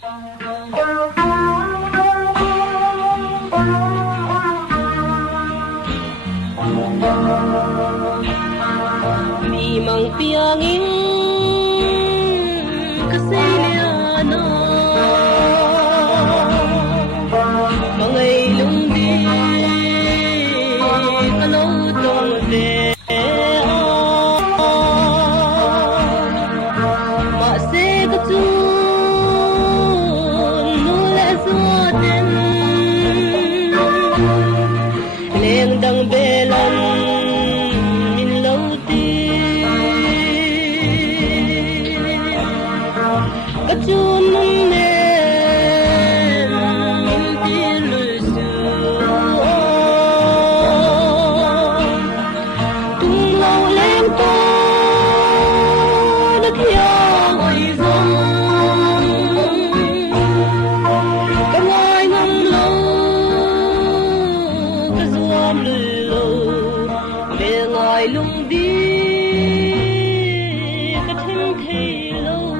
mi mang piangin kasiliana mangai lungdi kalau tong ve ma se katu nula zoten leng dang belan lung đi cái thêm thì lâu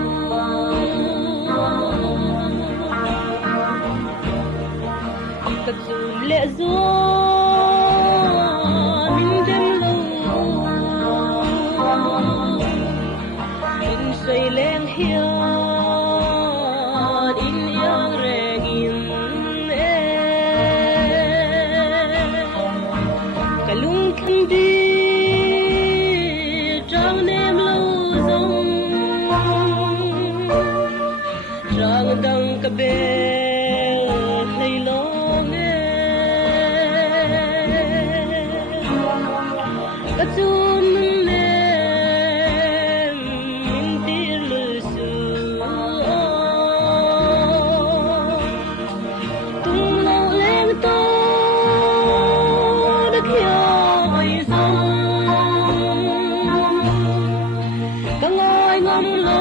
cái dù lệ gió mình đêm lâu mình say lên hiền in yang regin cái lung khăn đi dang ka be hlei lo nge ka chun le min tir lu su tung lo leng to da kya ai song ka ngoi ngom lo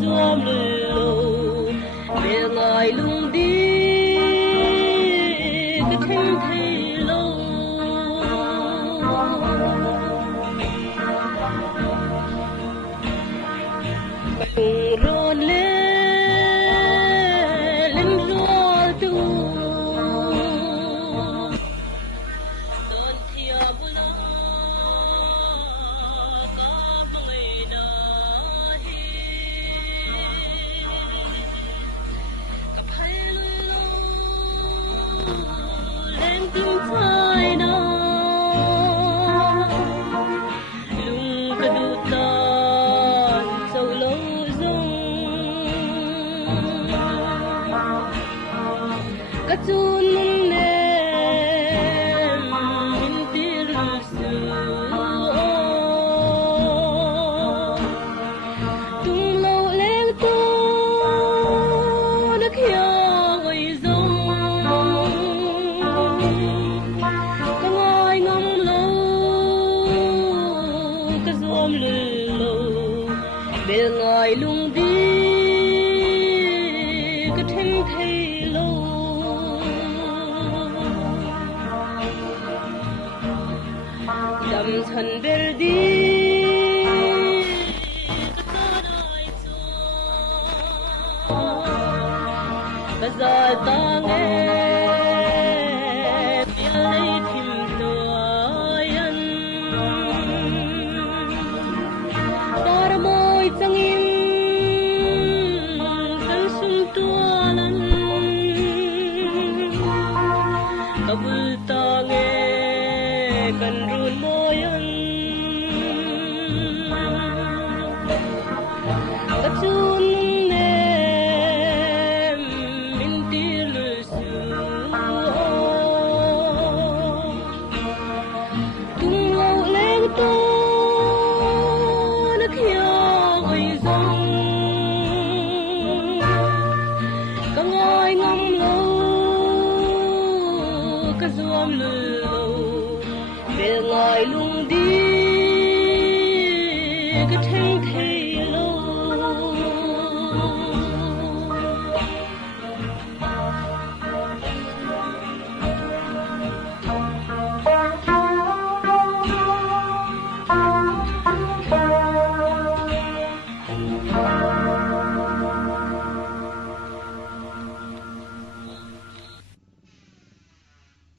zoom lo be ngai lung đi cái thêm thì lâu cùng rôn lên rô tu don thia bulo cái chun nên min tir su tung lâu lên to nước hiang ơi dông cái ngoi ngom lâu cái zoom lâu bên ngoài lung đi cái thêm thấy lâu dam chan ber di bazar ta